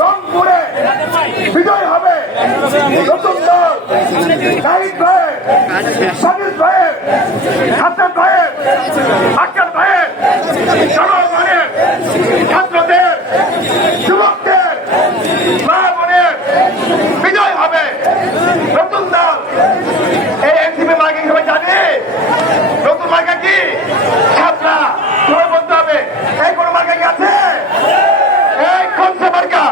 রংপুরে বিজয় হবে নতুন দল নাহিদ ভাইয়ের, সাজিদ ভাইয়ের, হাসান ভাইয়ের, আক্তার ভাইয়ের, জনগণের, ছাত্রদের, যুবকদের, মা বোনের বিজয় হবে নতুন দল। এই এনসিপি মার্কা সবাই জানে নতুন মার্কা কি? ছাত্রা। সবাই বলতে হবে এই কোন মার্কা কি আছে? এই কোন মার্কা?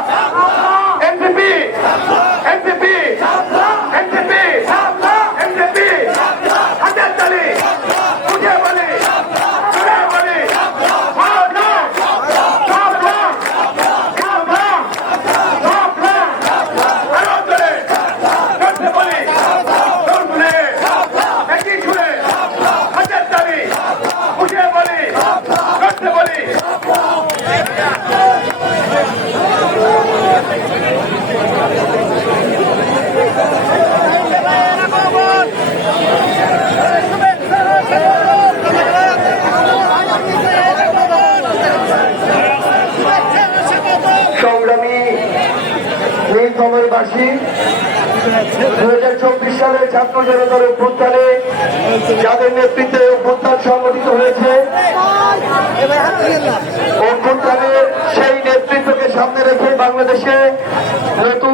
এনসিপি, এনসিপি, এনসিপি, এনসিপি, হাতের তালি বুঝে বলি, বুঝে বলি, সংগ্রামী নীলফামারীবাসী, 2024 সালের ছাত্র জনতার অভ্যুত্থানে যাদের নেতৃত্বে অভ্যুত্থান সংগঠিত হয়েছে, অভ্যুত্থানের সেই নেতৃত্বকে সামনে রেখে বাংলাদেশে নতুন